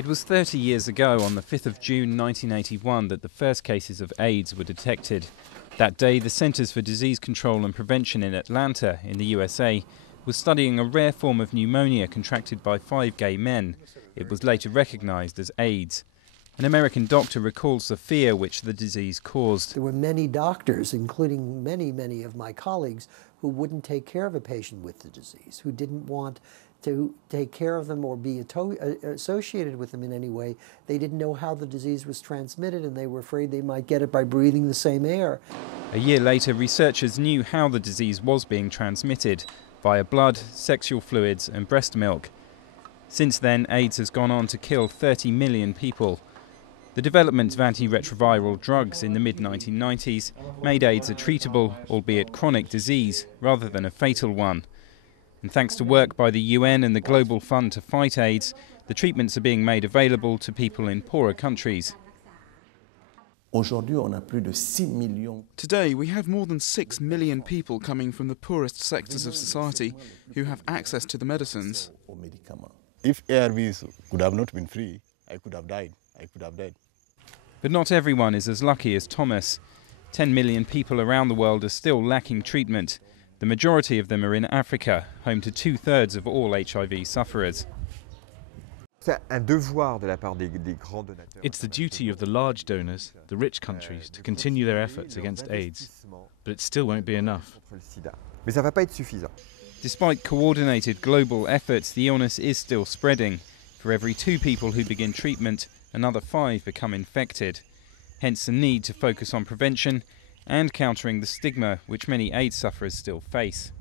It was 30 years ago, on the 5th of June 1981, that the first cases of AIDS were detected. That day, the Centers for Disease Control and Prevention in Atlanta, in the USA, was studying a rare form of pneumonia contracted by 5 gay men. It was later recognized as AIDS. An American doctor recalls the fear which the disease caused. There were many doctors, including many of my colleagues, who wouldn't take care of a patient with the disease, who didn't want to take care of them or be associated with them in any way. They didn't know how the disease was transmitted, and they were afraid they might get it by breathing the same air. A year later, researchers knew how the disease was being transmitted, via blood, sexual fluids and breast milk. Since then, AIDS has gone on to kill 30 million people. The development of antiretroviral drugs in the mid-1990s made AIDS a treatable, albeit chronic disease, rather than a fatal one. And thanks to work by the UN and the Global Fund to fight AIDS, the treatments are being made available to people in poorer countries. Today we have more than 6 million people coming from the poorest sectors of society who have access to the medicines. If ARVs could have not been free, I could have died. But not everyone is as lucky as Thomas. 10 million people around the world are still lacking treatment. The majority of them are in Africa, home to 2/3 of all HIV sufferers. It's the duty of the large donors, the rich countries, to continue their efforts against AIDS. But it still won't be enough. Despite coordinated global efforts, the illness is still spreading. For every 2 people who begin treatment, another 5 become infected. Hence the need to focus on prevention and countering the stigma which many AIDS sufferers still face.